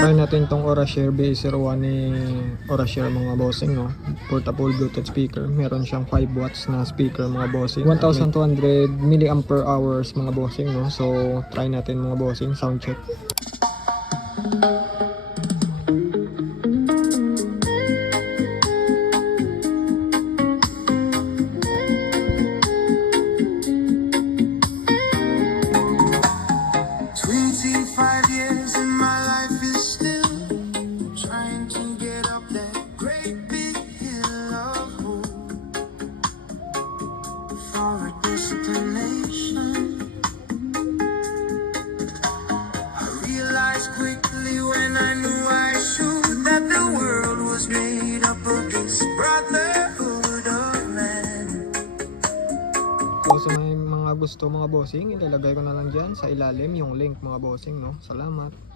Try natin tong Aurashare B01 ni Aurashare mga bossing, no. Portable Bluetooth speaker. Meron siyang 5 watts na speaker mga bossing. 1200 milliampere hours mga bossing, no. So try natin mga bossing, sound check. So sa may mga gusto mga bossing, ilalagay ko na lang dyan sa ilalim yung link mga bossing, no. Salamat.